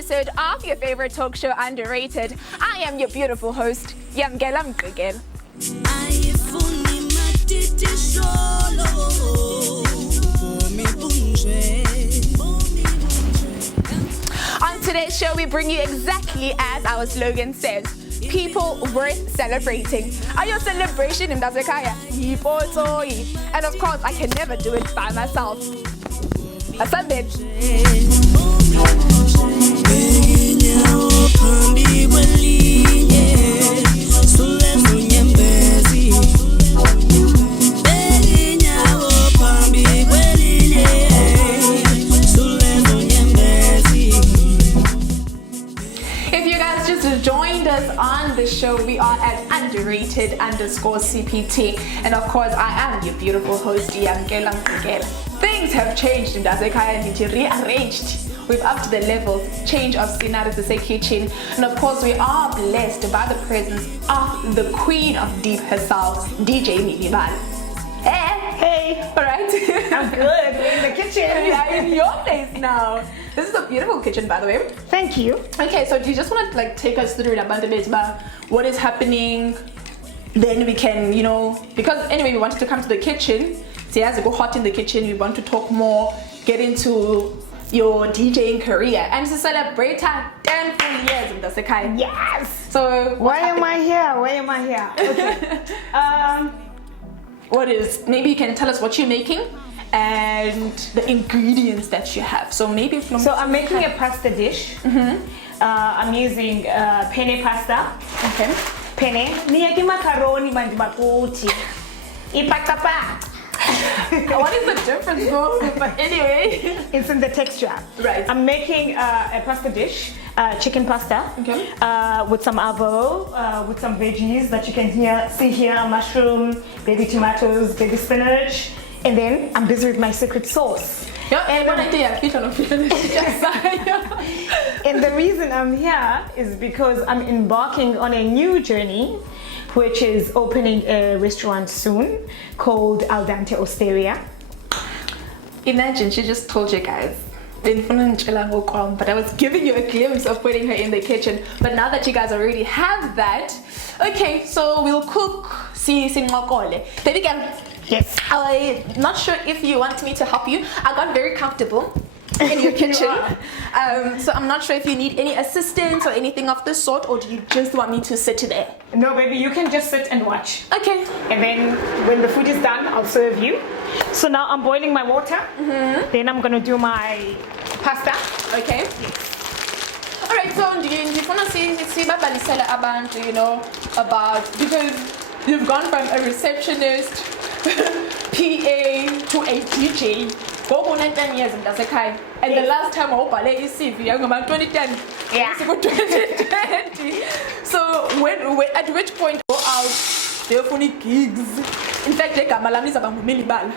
episode of your favorite talk show, Underrated. I am your beautiful host, Yamgela Mgegel. On today's show, we bring you exactly as our slogan says, people worth celebrating. Are your celebration in Dazekaya? And of course, I can never do it by myself. A Sunday. Joined us on the show, we are at underrated_CPT, and of course I am your beautiful host, Yamgela Mgegel. Things have changed in Dazekaya and rearranged. We've upped the levels, change of scenery to say kitchen, and of course we are blessed by the presence of the queen of deep herself, DJ Milli Bala. Hey, all right. I'm good. We're in the kitchen. Yeah, in your place now. This is a beautiful kitchen, by the way. Thank you. Okay, so do you just want to take us through about what is happening? Then we can, because anyway, we wanted to come to the kitchen. So as we go hot in the kitchen, we want to talk more, get into your DJing career, and to celebrate our 10 full years in the Sekai. Yes. So why am I here? Okay. Maybe you can tell us what you're making and the ingredients that you have. So maybe So I'm making a pasta dish. I'm using penne pasta. Okay. Penne. Niyaki macaroni mandimakoti. Ipakapa. What is the difference though? But anyway, it's in the texture. Right. I'm making a pasta dish, chicken pasta, okay, with some avo, with some veggies that you can see here, mushroom, baby tomatoes, baby spinach, and then I'm busy with my secret sauce. Yeah, and and the reason I'm here is because I'm embarking on a new journey, which is opening a restaurant soon called Al Dente Osteria. Imagine she just told you guys, but I was giving you a glimpse of putting her in the kitchen. But now that you guys already have that, okay, so we'll cook. Baby girl. Yes. I'm not sure if you want me to help you. I got very comfortable in your kitchen. So I'm not sure if you need any assistance or anything of the sort, or do you just want me to sit there? No, baby, you can just sit and watch. Okay. And then when the food is done, I'll serve you. So now I'm boiling my water. Then I'm gonna do my pasta. Okay. All right. So do you want to see about because you've gone from a receptionist, PA to a DJ. 10 years in Dasekai. And the last time I was CV, I'm about 2010. Yeah. 2020. So at which point go out, there are funny gigs. In fact, is about Milli Bala.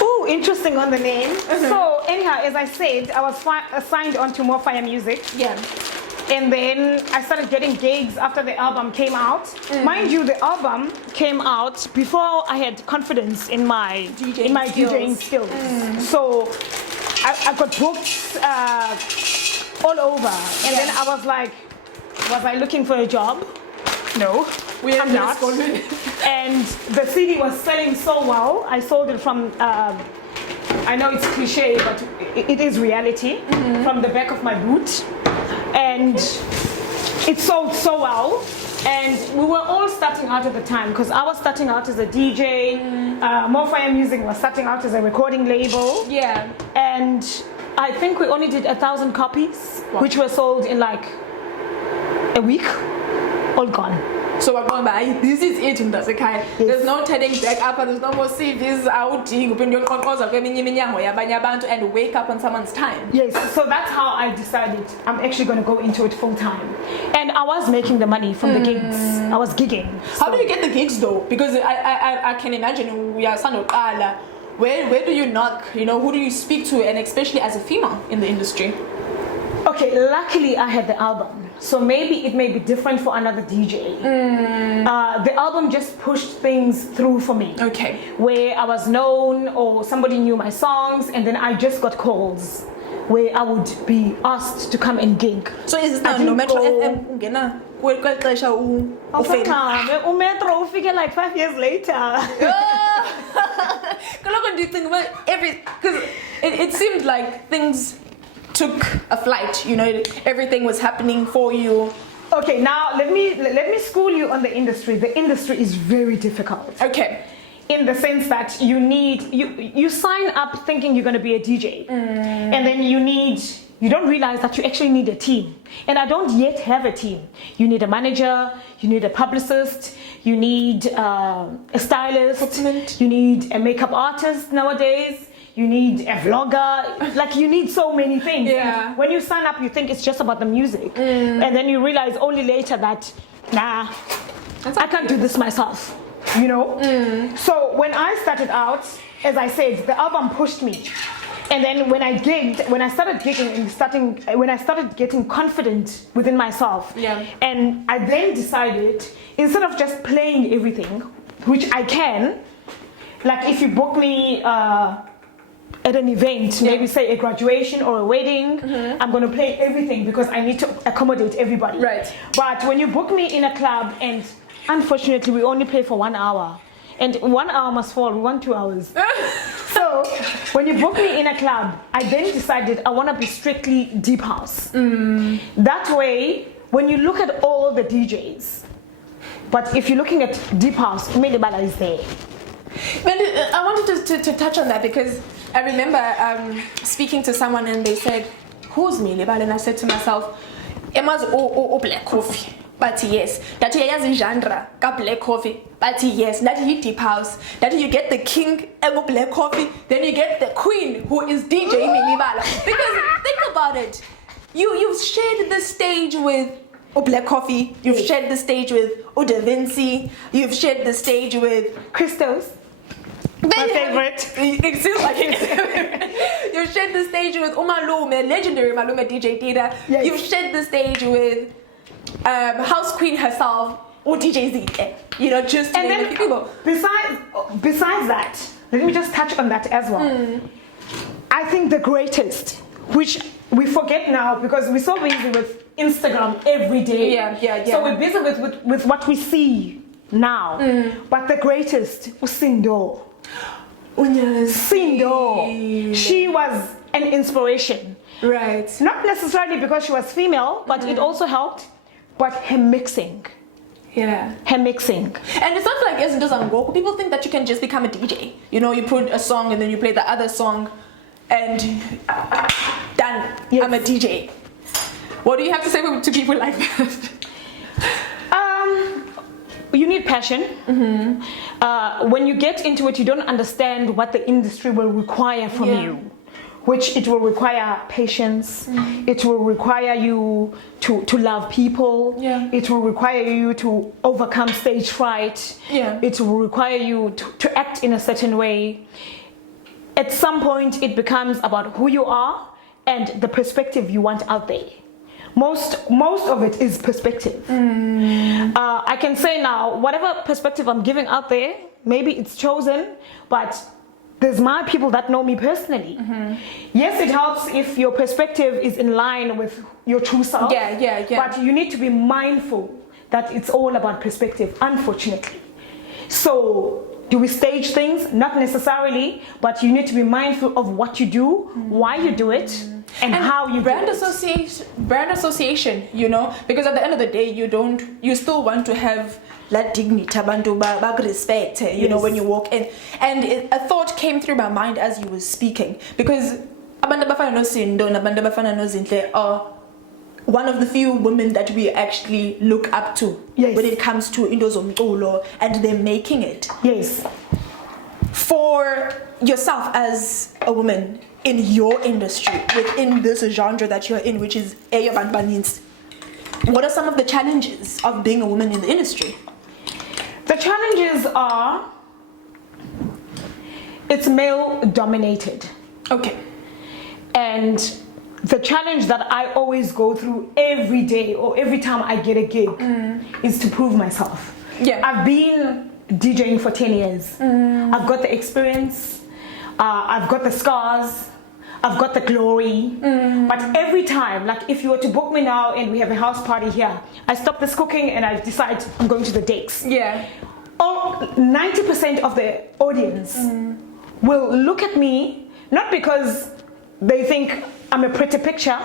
Oh, interesting on the name. So anyhow, as I said, I was assigned on to More Fire Music. Yeah. And then I started getting gigs after the album came out. Mind you, the album came out before I had confidence in my DJing skills. So I got booked all over. And then I was like, was I looking for a job? No, I'm not. And the CD was selling so well. I sold it from, I know it's cliche, but it is reality, from the back of my boot. And it sold so well, and we were all starting out at the time, because I was starting out as a DJ, More Fire Music was starting out as a recording label. Yeah. And I think we only did 1,000 copies, which were sold in like a week, all gone. So we're going by, this is it in Dasekai. There's no turning back up, and there's no more CVs outing, and wake up on someone's time. Yes, so that's how I decided I'm actually going to go into it full time. And I was making the money from the gigs. I was gigging. How do you get the gigs though? Because I can imagine we are where do you knock? Who do you speak to, and especially as a female in the industry? Okay, luckily I had the album, so maybe it may be different for another DJ. The album just pushed things through for me. Okay. Where I was known, or somebody knew my songs, and then I just got calls. where I would be asked to come and gig. So is it now no Metro FM ungena kweli xesha Metro ufike like 5 years later. Kaloku do you think about because it seemed like things took a flight, you know, everything was happening for you. Okay, now let me school you on the industry. The industry is very difficult. Okay. In the sense that you sign up thinking you're going to be a DJ, and then you don't realize that you actually need a team. And I don't yet have a team. You need a manager, you need a publicist, you need a stylist, you need a makeup artist nowadays, you need a vlogger, like you need so many things. Yeah. When you sign up, you think it's just about the music, and then you realize only later that, nah, I can't do this myself. You know? So when I started out, as I said, the album pushed me. And then when I started gigging and when I started getting confident within myself, and I then decided, instead of just playing everything, which I can, like if you book me at an event, maybe say a graduation or a wedding, I'm going to play everything because I need to accommodate everybody. Right. But when you book me in a club, and unfortunately we only play for 1 hour, and 1 hour must fall, we want 2 hours. So when you book me in a club, I then decided I want to be strictly deep house. That way, when you look at all the DJs, but if you're looking at deep house, Milli Bala is there. But I wanted to touch on that because I remember speaking to someone and they said, who's Milli Bala? And I said to myself, Emma's Black Coffee. But yes, that he has a genre, got Black Coffee. But yes, that he deep house, that you get the king and Black Coffee, then you get the queen who is DJ Milli Bala. Because think about it, you've shared the stage with Black Coffee, you've shared the stage with Da Vinci, you've shared the stage with Christos. My favorite. It seems like it. You've shared the stage with Umalume, legendary Malume DJ Dida. Yes. You've shared the stage with House Queen herself, or DJ Z, you know, just to name a few people. Besides that, let me just touch on that as well. I think the greatest, which we forget now because we're so busy with Instagram every day. Yeah. So we're busy with what we see now. But the greatest was Sindo. Sindo. She was an inspiration. Right. Not necessarily because she was female, but it also helped. But her mixing. Yeah. Her mixing. And it's not like as it doesn't work. People think that you can just become a DJ. You know, you put a song and then you play the other song and done. Yes. I'm a DJ. What do you have to say to people like that? You need passion. When you get into it, you don't understand what the industry will require from you. Which it will require patience, it will require you to love people, it will require you to overcome stage fright, it will require you to act in a certain way. At some point it becomes about who you are and the perspective you want out there. Most of it is perspective. I can say now, whatever perspective I'm giving out there, maybe it's chosen, but there's my people that know me personally. Yes, it helps if your perspective is in line with your true self. Yeah. But you need to be mindful that it's all about perspective, unfortunately. So, do we stage things? Not necessarily, but you need to be mindful of what you do, why you do it, and how you brand do it. Brand association, you know, because at the end of the day, you still want to have that dignity, respect, you know, when you walk in. And a thought came through my mind as you were speaking, because abantu abafana noSindo nabantu abafana noZinhle are one of the few women that we actually look up to when it comes to into zomculo, and they're making it. Yes. For yourself as a woman in your industry, within this genre that you're in, which is Eyabantu Baninzi, what are some of the challenges of being a woman in the industry? The challenges are, it's male dominated. Okay. And the challenge that I always go through every day or every time I get a gig is to prove myself. Yeah. I've been DJing for 10 years. I've got the experience, I've got the scars, I've got the glory. But every time, like if you were to book me now and we have a house party here, I stop this cooking and I decide I'm going to the decks. Yeah. All 90% of the audience will look at me, not because they think I'm a pretty picture,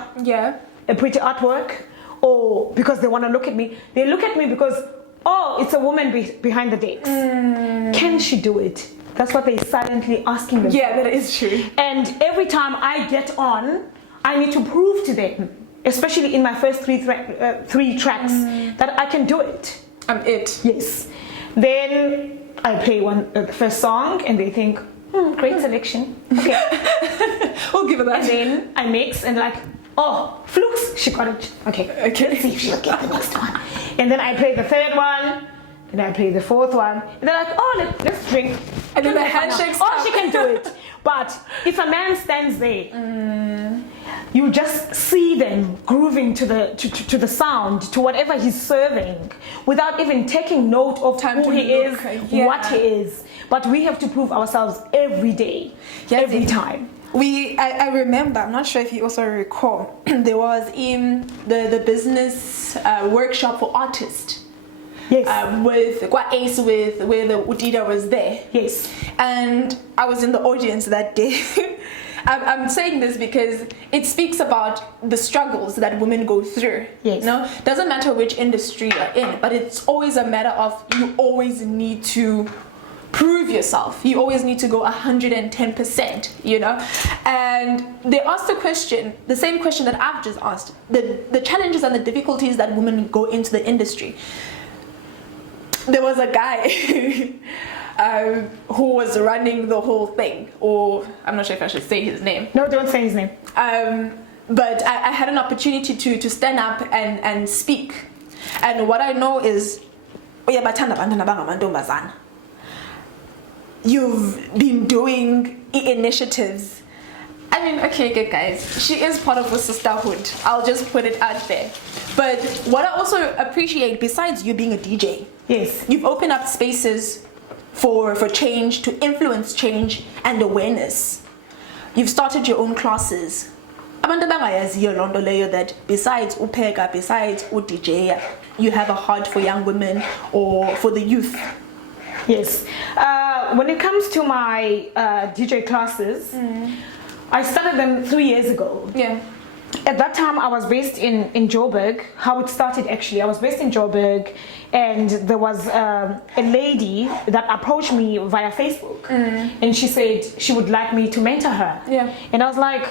a pretty artwork, or because they want to look at me. They look at me because, oh, it's a woman behind the decks. Can she do it? That's what they're silently asking themselves. Yeah, that is true. And every time I get on, I need to prove to them, especially in my first three tracks, that I can do it. I'm it. Yes. Then I play the first song and they think, great selection. Okay. We'll give it that. And then I mix and like, oh, flukes, she got it. Okay. Let's see if she'll get the next one. And then I play the third one. Then I play the fourth one. And they're like, oh, let's drink. And then the handshakes. Oh, she can do it. But if a man stands there, you just see them grooving to the sound, to whatever he's serving, without even taking note of who he is, what he is. But we have to prove ourselves every day, every time. I remember, I'm not sure if you also recall, there was in the business workshop for artists. Yes. Where the Udida was there. Yes. And I was in the audience that day. I'm saying this because it speaks about the struggles that women go through. Yes. No, doesn't matter which industry you're in, but it's always a matter of you always need to prove yourself. You always need to go 110%, you know. And they asked the question, the same question that I've just asked, the challenges and the difficulties that women go into the industry. There was a guy who was running the whole thing, or I'm not sure if I should say his name. No, don't say his name. But I had an opportunity to stand up and speak. And what I know is, you've been doing initiatives. I mean, okay, good guys, she is part of the sisterhood. I'll just put it out there. But what I also appreciate, besides you being a DJ, yes, you've opened up spaces for change, to influence change and awareness. You've started your own classes. That besides upega, besides DJ, you have a heart for young women or for the youth. Yes. When it comes to my DJ classes, I started them 3 years ago. Yeah. At that time, I was based in Joburg. How it started, actually, I was based in Joburg, and there was a lady that approached me via Facebook, and she said she would like me to mentor her. Yeah. And I was like,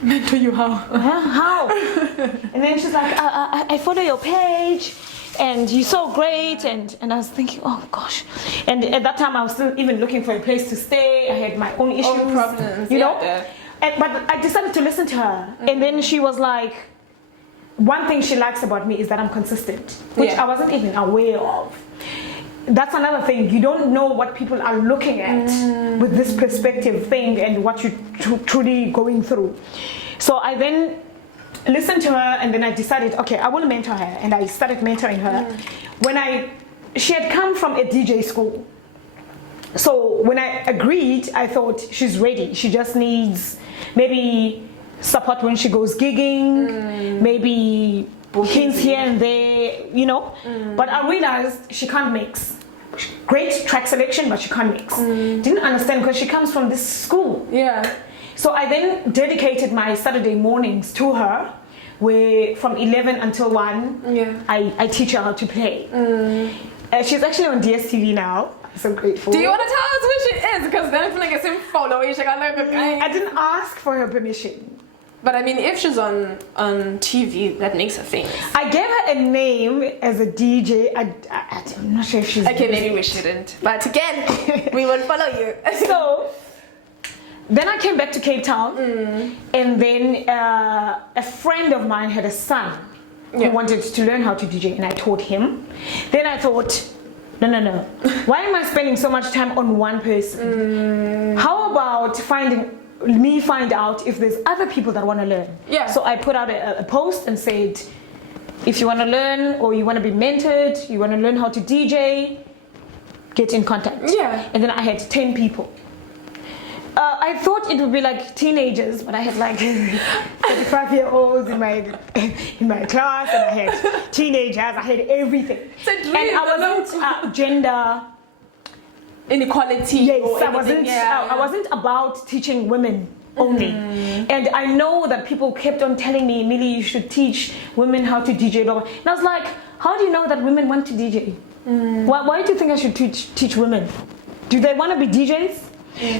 mentor you how? How? And then she's like, I follow your page, and you're so great. And I was thinking, oh gosh. And at that time, I was still even looking for a place to stay. I had my own issues, own problems, you know. But I decided to listen to her, and then she was like, one thing she likes about me is that I'm consistent, which I wasn't even aware of. That's another thing. You don't know what people are looking at with this perspective thing and what you're truly going through. So I then listened to her, and then I decided, okay, I will mentor her, and I started mentoring her. She had come from a DJ school. So when I agreed, I thought she's ready. She just needs maybe support when she goes gigging, maybe hints here and there, you know. But I realized she can't mix. Great track selection, but she can't mix. Didn't understand because she comes from this school. Yeah. So I then dedicated my Saturday mornings to her, where from 11 until 1, I teach her how to play. She's actually on DSTV now. So grateful. Do you want to tell us who she is? Because then I feel like it's in follow. I didn't ask for her permission. But I mean, if she's on TV, that makes her famous. I gave her a name as a DJ. I'm not sure if she's... Okay, maybe we shouldn't. But again, we will follow you. So, then I came back to Cape Town. And then a friend of mine had a son who wanted to learn how to DJ. And I taught him. Then I thought... No. Why am I spending so much time on one person? How about find out if there's other people that want to learn? Yeah. So I put out a post and said, if you want to learn or you want to be mentored, you want to learn how to DJ, get in contact. Yeah. And then I had 10 people. I thought it would be like teenagers, but I had like 35-year-olds in my class, and I had teenagers. I had everything. It's a dream, and I wasn't gender inequality. Yes, or I wasn't. I wasn't about teaching women only. And I know that people kept on telling me, Milli, you should teach women how to DJ. And I was like, how do you know that women want to DJ? Why do you think I should teach women? Do they want to be DJs?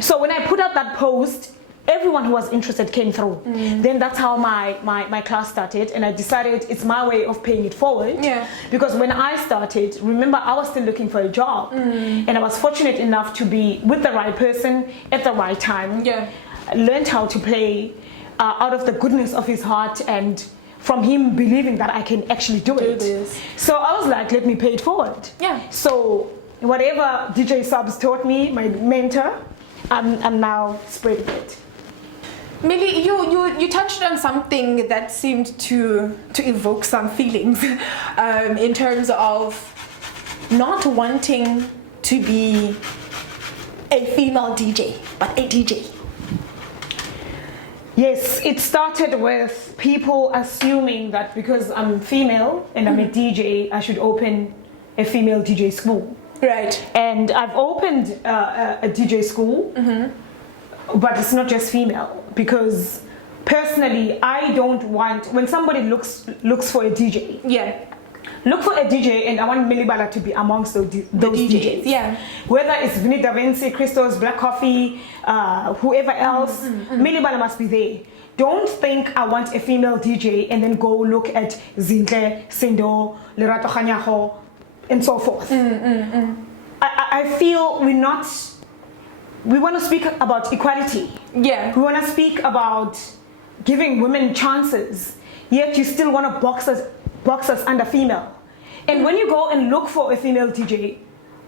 So when I put out that post, everyone who was interested came through. Then that's how my class started, and I decided it's my way of paying it forward. Because when I started, remember, I was still looking for a job, and I was fortunate enough to be with the right person at the right time. I learned how to play out of the goodness of his heart, and from him believing that I can actually do it. So I was like, let me pay it forward. So whatever DJ Subs taught me, my mentor, I'm now spreading it. Milli, you touched on something that seemed to evoke some feelings in terms of not wanting to be a female DJ, but a DJ. Yes, it started with people assuming that because I'm female and I'm a DJ, I should open a female DJ school. Right. And I've opened a DJ school, but it's not just female, because personally, I don't want, when somebody looks for a DJ, look for a DJ, and I want Milli Bala to be amongst those DJs. Whether it's Vinny Da Vinci, Christos, Black Coffee, whoever else, Milli Bala must be there. Don't think I want a female DJ and then go look at Zinhle, Sindo, Lerato Khanyaho, and so forth. I feel we want to speak about equality. We want to speak about giving women chances, yet you still want to box us under female. And when you go and look for a female DJ,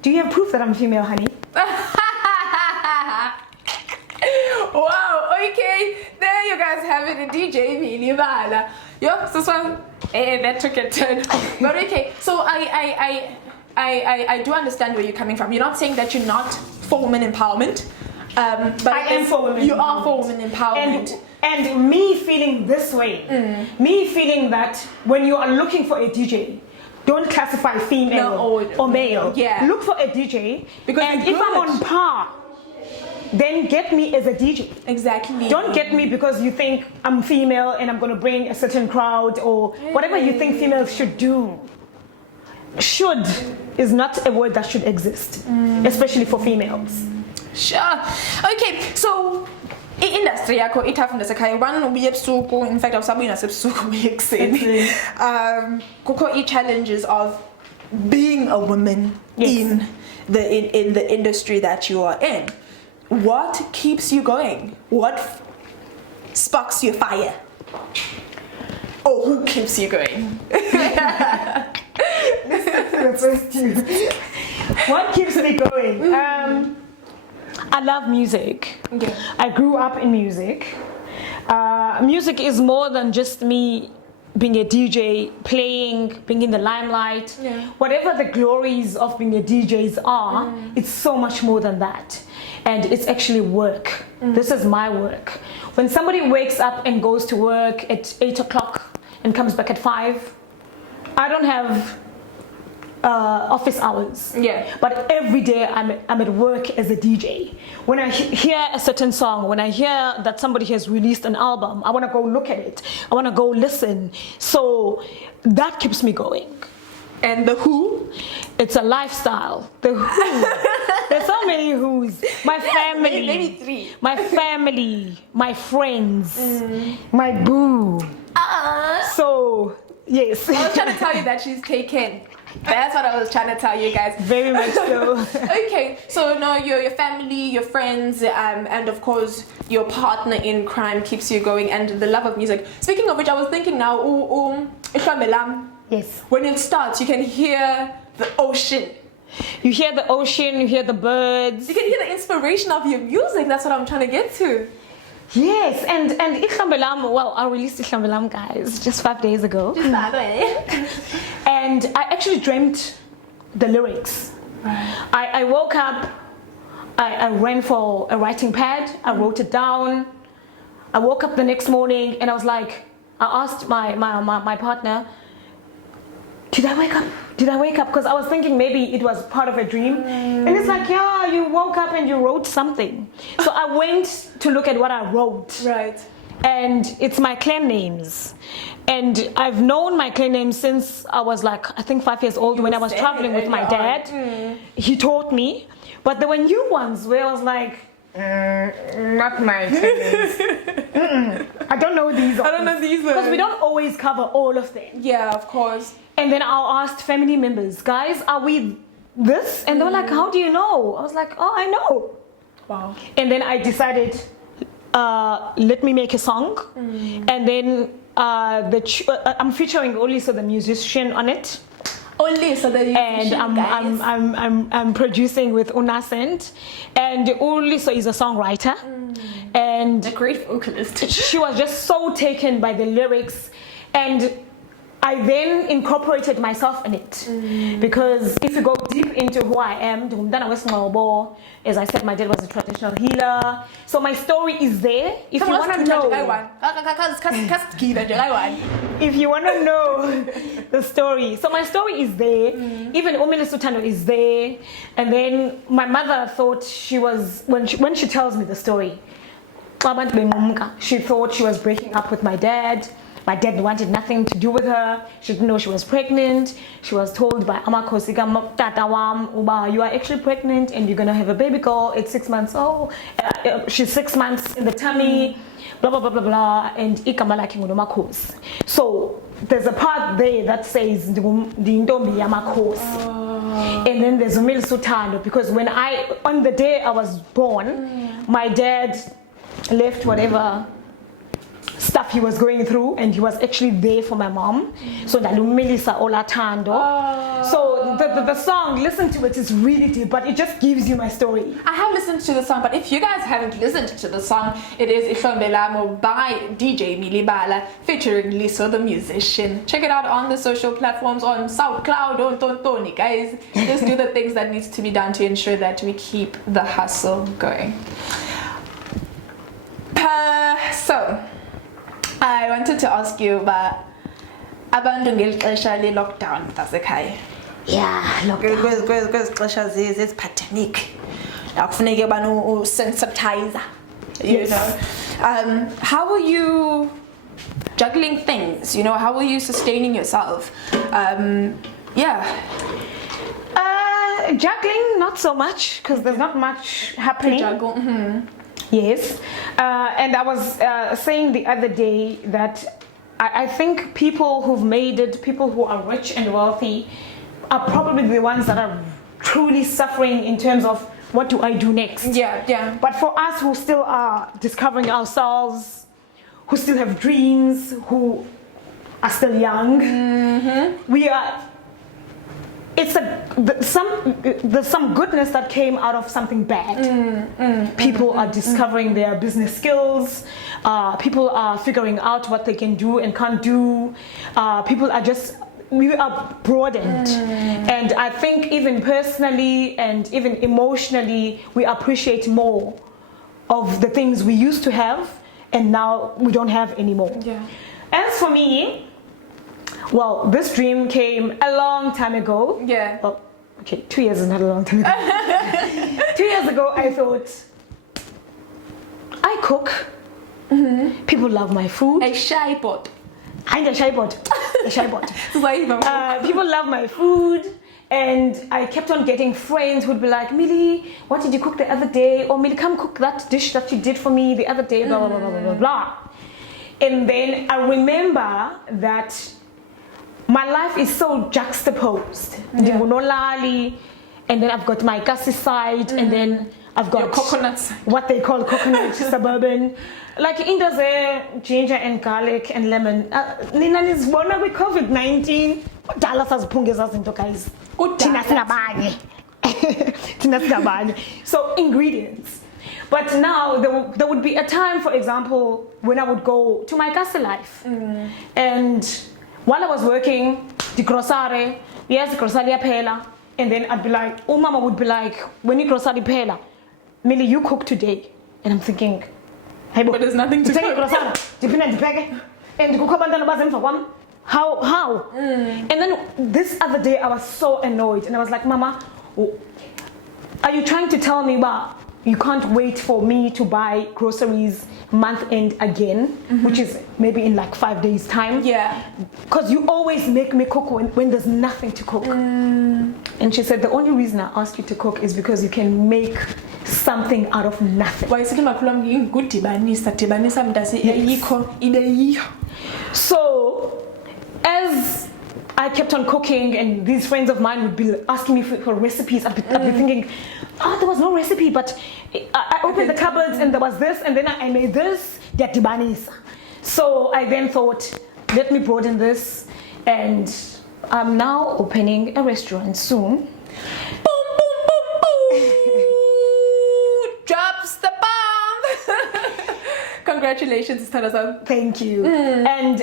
do you have proof that I'm female, honey? Wow, okay, there you guys have it, a DJ Milli Bala. This one, that took a turn. But okay, so I do understand where you're coming from. You're not saying that you're not for women empowerment, but I am for women. You are for women empowerment. And me feeling this way, me feeling that when you are looking for a DJ, don't classify female or male. Look for a DJ, because if I'm on par, then get me as a DJ. Exactly. Don't get me because you think I'm female and I'm going to bring a certain crowd or whatever you think females should do. Should is not a word that should exist, especially for females. Sure. Okay, so industry yakho ithafu ndasekhaya ubani ubuye ebusuku, in fact awusabuyi nasebusuku ubuye ekuseni. Kukho challenges of being a woman in the industry that you are in. What keeps you going? What sparks your fire? Or who keeps you going? What keeps me going? I love music. I grew up in music. Music is more than just me being a DJ, playing, being in the limelight. Whatever the glories of being a DJ are, it's so much more than that. And it's actually work. This is my work. When somebody wakes up and goes to work at 8 o'clock and comes back at 5, I don't have office hours. But every day I'm at work as a DJ. When I hear a certain song, when I hear that somebody has released an album, I want to go look at it. I want to go listen. So that keeps me going. And the who? It's a lifestyle. The who. There's so many who's. My family. Maybe 3. My family. My friends. My boo. So, yes. I was trying to tell you that she's taken. That's what I was trying to tell you guys. Very much so. Okay, so no, your family, your friends, and of course your partner in crime keeps you going, and the love of music. Speaking of which, I was thinking now, yes. When it starts, you can hear the ocean. You hear the ocean, you hear the birds. You can hear the inspiration of your music. That's what I'm trying to get to. Yes, and Ihlambelam, well, I released Ihlambelam, guys, just 5 days ago. Just that way. And I actually dreamt the lyrics. I woke up, I ran for a writing pad. I wrote it down. I woke up the next morning and I was like, I asked my partner, did I wake up? Did I wake up? Because I was thinking maybe it was part of a dream. And it's like, yeah, you woke up and you wrote something. So I went to look at what I wrote. Right. And it's my clan names. And I've known my clan names since I was like, I think 5 years old when I was traveling with my dad. He taught me. But there were new ones where I was like, not my clan names. I don't know these ones. I don't know these ones. Because we don't always cover all of them. Yeah, of course. And then I asked family members, guys, are we this? And they were like, how do you know? I was like, oh, I know. Wow. And then I decided, let me make a song. And then I'm featuring only so the musician on it. Only so the musician, and I'm producing with Unasent, and Uliso is a songwriter, and a great vocalist. She was just so taken by the lyrics, and I then incorporated myself in it, because if you go deep into who I am, as I said, my dad was a traditional healer, so my story is there. If you want to know, if you want to know the story, so my story is there. Even Umile Sutano is there, and then my mother thought she was when she tells me the story, she thought she was breaking up with my dad. My dad wanted nothing to do with her. She didn't know she was pregnant. She was told by Amakosika, Uba, you are actually pregnant and you're going to have a baby girl. It's 6 months old. She's 6 months in the tummy, blah, blah, blah, blah, blah. And Ikamalaki Mudomakos. So there's a part there that says, Dindombi Yamakos. And then there's Umil Sutano, because on the day I was born, my dad left whatever stuff he was going through, and he was actually there for my mom. So Melissa Olatando. So the song, listen to it, is really deep, but it just gives you my story. I have listened to the song, but if you guys haven't listened to the song, it is Ihlombe by DJ Milli Bala featuring Liso the musician. Check it out on the social platforms, on SoundCloud, on Tontoni, guys. Just do the things that needs to be done to ensure that we keep the hustle going. So I wanted to ask you about abantu ngelixesha le-lockdown tasekhaya. Yeah, lockdown. Kwezi xesha zezi-pandemic. Akufuneka ubana usensitizer. You know. How are you juggling things? You know, how are you sustaining yourself? Juggling, not so much, because there's not much happening. To juggle. Yes, and I was saying the other day that I think people who've made it, people who are rich and wealthy, are probably the ones that are truly suffering in terms of what do I do next. Yeah. But for us who still are discovering ourselves, who still have dreams, who are still young, we are. There's some goodness that came out of something bad. People are discovering their business skills. People are figuring out what they can do and can't do. We are broadened. And I think even personally and even emotionally, we appreciate more of the things we used to have and now we don't have anymore. Yeah. As for me, well, this dream came a long time ago. Yeah. Well, okay, 2 years is not a long time ago. 2 years ago, I thought, I cook. People love my food. A shy pot. I'm a shy pot. A shy pot. People love my food. And I kept on getting friends who'd be like, Millie, what did you cook the other day? Or Millie, come cook that dish that you did for me the other day, blah, blah, blah, blah, blah, blah. And then I remember that my life is so juxtaposed. Yeah. And then I've got my Kasi side, and then I've got coconuts, what they call coconut suburban. Like in there, ginger and garlic and lemon. Nina is born with COVID-19. Guys. So ingredients. But now there would be a time, for example, when I would go to my Kasi life, and while I was working, the grocery, yes, the grocery pela, and then I'd be like, oh, Mama would be like, when you grocery pela, Milli, you cook today. And I'm thinking, hey, But there's nothing to cook. And how? And then this other day I was so annoyed and I was like, Mama, are you trying to tell me about you can't wait for me to buy groceries month end again, which is maybe in like 5 days time? Yeah. Because you always make me cook when there's nothing to cook. And she said, the only reason I asked you to cook is because you can make something out of nothing. So as I kept on cooking and these friends of mine would be asking me for recipes, I'd be thinking, oh, there was no recipe, but I opened the cupboards and there was this, and then I made this. So I then thought, let me broaden this, and I'm now opening a restaurant soon. Boom, boom, boom, boom. Drops the bomb. Congratulations, Tanasan. Thank you. And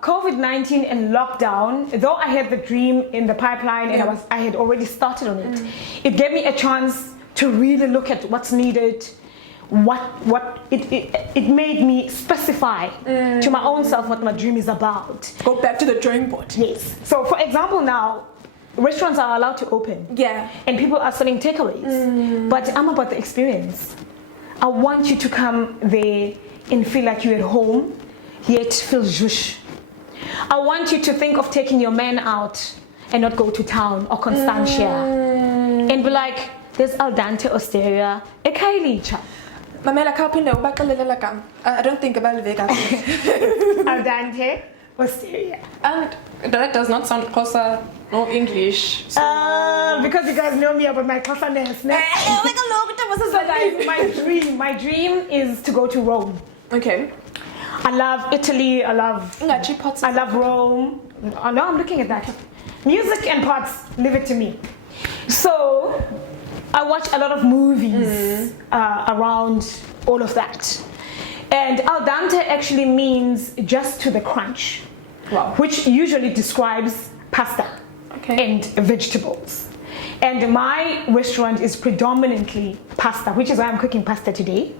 COVID-19 and lockdown, though I had the dream in the pipeline and I had already started on it, it gave me a chance to really look at what's needed, it made me specify to my own self what my dream is about. Go back to the drawing board. Yes. So for example now, restaurants are allowed to open. Yeah. And people are selling takeaways. But I'm about the experience. I want you to come there and feel like you're at home, yet feel zhush. I want you to think of taking your man out and not go to town or Constantia and be like, there's Al Dente Osteria, Ekailicha. Mamela kapinde ubaqelela gama. I don't think about it. Al Dente Osteria. And that does not sound Xhosa or English. So. Because you guys know me about my Xhosa-ness. My dream is to go to Rome. Okay. I love Italy. I love Rome. Oh, no, I'm looking at that. Music and pots, leave it to me. So I watch a lot of movies around all of that. And al dente actually means just to the crunch, which usually describes pasta and vegetables. And my restaurant is predominantly pasta, which is why I'm cooking pasta today.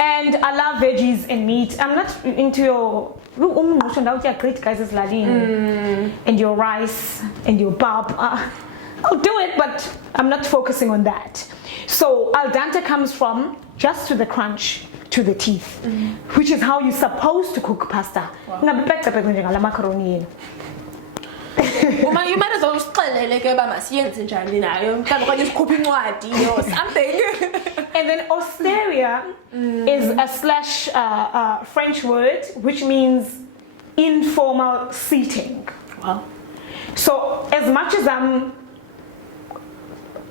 And I love veggies and meat. I'm not into your great guys and your rice and your pap. I'll do it, but I'm not focusing on that. So al dente comes from just to the crunch, to the teeth, which is how you're supposed to cook pasta. You might as well something. And then osteria is a French word which means informal seating. Wow. So as much as I'm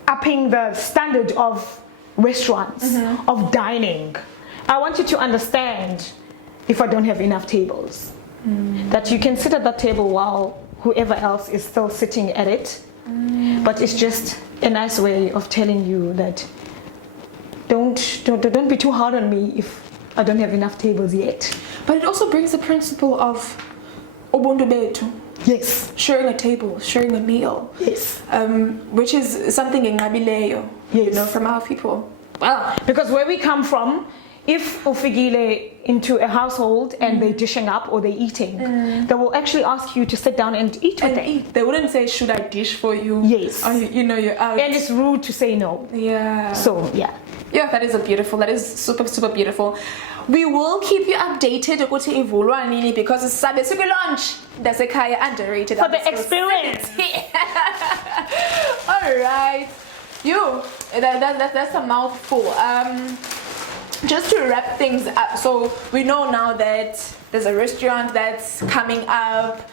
upping the standard of restaurants, of dining, I want you to understand, if I don't have enough tables, that you can sit at that table while whoever else is still sitting at it. But it's just a nice way of telling you that don't be too hard on me if I don't have enough tables yet. But it also brings the principle of obuntu betu. Yes. Sharing a table, sharing a meal. Yes. Which is something in Ngabileyo, you know, from our people. Wow. Because where we come from, if ufigile into a household and they're dishing up or they're eating, they will actually ask you to sit down and eat with them. They wouldn't say, should I dish for you? Yes. Or, you know, you're out. And it's rude to say no. Yeah. So, yeah. Yeah, that is super, super beautiful. We will keep you updated because it's Sabe launch. That's a Kaya underrated. For the experience. All right. That's a mouthful. Just to wrap things up, so we know now that there's a restaurant that's coming up.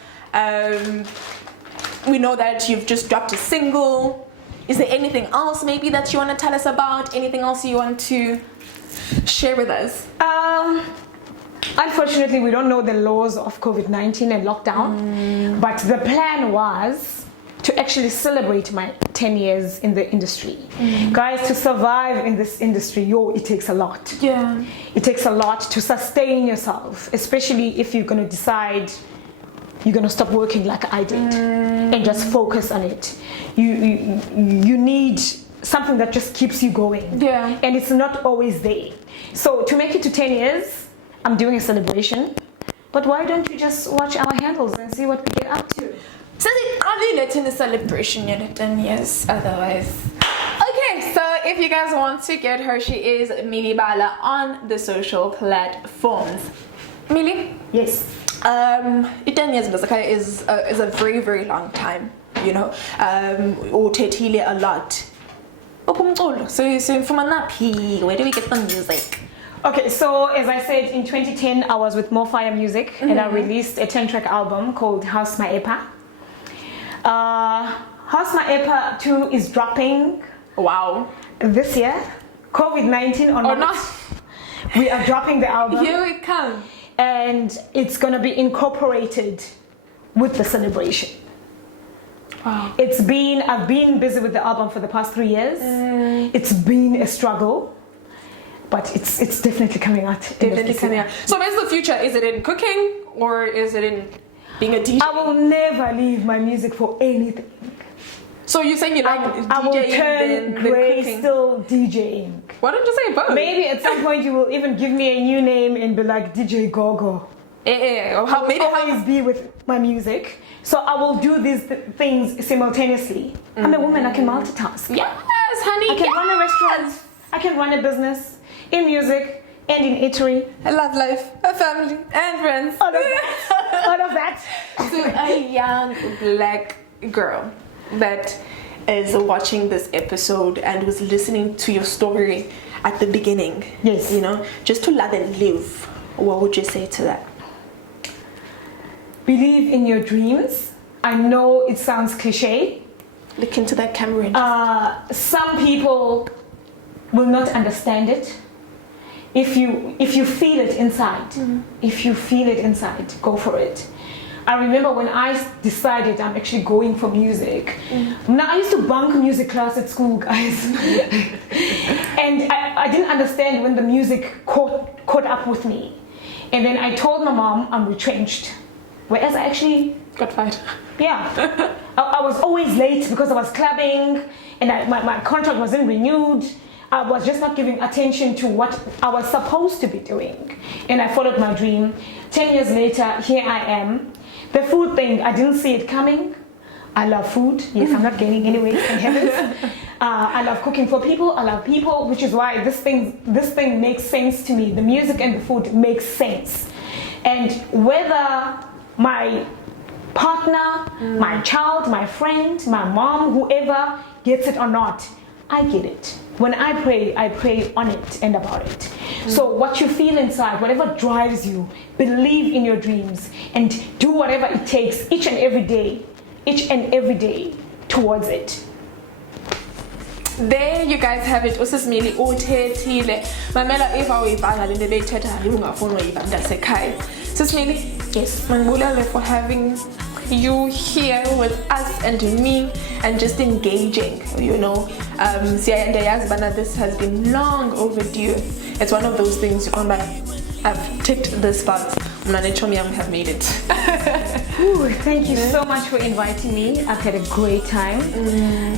We know that you've just dropped a single. Is there anything else maybe that you want to tell us about? Anything else you want to share with us? Unfortunately, we don't know the laws of COVID-19 and lockdown, but the plan was to actually celebrate my 10 years in the industry. Guys, to survive in this industry, it takes a lot. Yeah. It takes a lot to sustain yourself, especially if you're going to decide you're going to stop working like I did and just focus on it. You need something that just keeps you going. Yeah. And it's not always there. So to make it to 10 years, I'm doing a celebration. But why don't you just watch our handles and see what we get up to? So they let in the celebration unit, and yes, otherwise. Okay, so if you guys want to get her, she is Milli Bala on the social platforms. Milli? Yes. 10 years is a very, very long time, you know. Utethile a lot. So from where do we get the music? Okay, so as I said, in 2010, I was with More Fire Music, and I released a 10-track album called House My Epa. House My Epa 2 is dropping. Wow. This year. COVID-19 or not. We are dropping the album. Here we come. And it's going to be incorporated with the celebration. Wow. I've been busy with the album for the past 3 years. It's been a struggle. But it's definitely coming out. Definitely coming out. So where's the future? Is it in cooking or is it in being a DJ? I will never leave my music for anything. So you're saying you like DJing I will turn grey cooking? still DJing. Why don't you say both? Maybe at some point you will even give me a new name and be like DJ Gogo. Maybe always be with my music. So I will do these things simultaneously. I'm a woman, I can multitask. Yes, honey. I can run a restaurant. I can run a business. In music and in eatery. I love life, a family, and friends. All of that. All of that. So a young black girl that is watching this episode and was listening to your story at the beginning. Yes. You know, just to let them live. What would you say to that? Believe in your dreams. I know it sounds cliche. Look into that camera. Some people will not understand it. If you feel it inside, go for it. I remember when I decided I'm actually going for music. Now I used to bunk music class at school, guys. And I didn't understand when the music caught up with me. And then I told my mom I'm retrenched. Whereas I actually got fired. Yeah. I was always late because I was clubbing and my contract wasn't renewed. I was just not giving attention to what I was supposed to be doing. And I followed my dream. 10 years later, here I am. The food thing, I didn't see it coming. I love food. Yes, I'm not getting any weight in heavens. I love cooking for people. I love people, which is why this thing makes sense to me. The music and the food makes sense. And whether my partner, my child, my friend, my mom, whoever gets it or not, I get it. When I pray on it and about it. So what you feel inside, whatever drives you, believe in your dreams and do whatever it takes each and every day towards it. There you guys have it. Usismili uthethile. Mamela if awuyibanga lento beyithetha ungafuni uyiba ndasekhaya. Sismili, yes, ngibulele for having you here with us and me and just engaging, you know. This has been long overdue. It's one of those things you come back. I've ticked this box. We have made it. Ooh, thank you so much for inviting me. I've had a great time.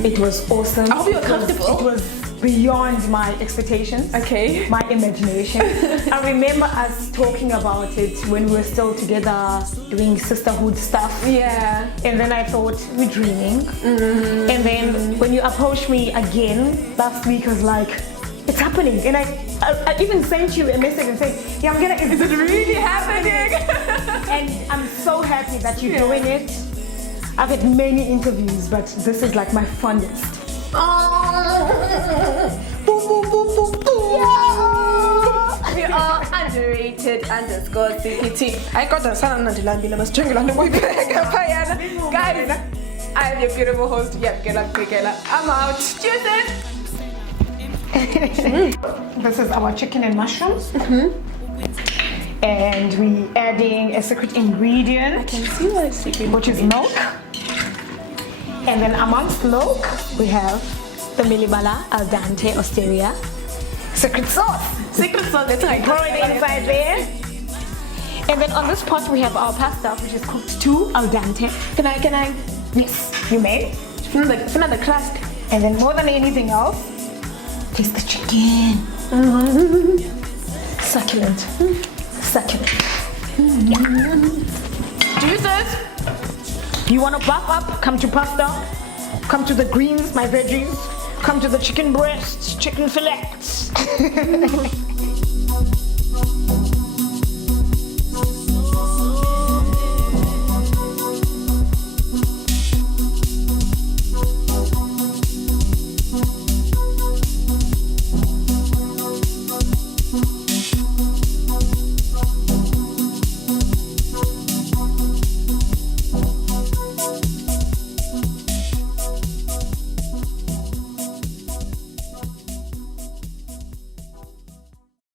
It was awesome. I hope you were comfortable. It was beyond my expectations. Okay. My imagination. I remember us talking about it when we were still together doing sisterhood stuff. Yeah. And then I thought, we're dreaming. And then when you approached me again last week, I was like, it's happening. And I even sent you a message and said, yeah, is it really happening? And I'm so happy that you're doing it. I've had many interviews, but this is like my funnest. We are underrated _CPT. I got a son and guys, I am your beautiful host, I'm out. Cheers. This is our chicken and mushrooms. And we adding a secret ingredient. I can see what secret, which is milk. And then amongst milk, we have the Milli Bala al dente osteria secret sauce. Secret sauce, that's right. Pour it inside there. And then on this pot, we have our pasta, which is cooked to al dente. Can I? Yes, you may. Feel the crust. And then more than anything else, taste the chicken. Succulent. Succulent. Juices. You want to buff up? Come to pasta. Come to the greens, my veggies. Come to the chicken breasts, chicken fillets.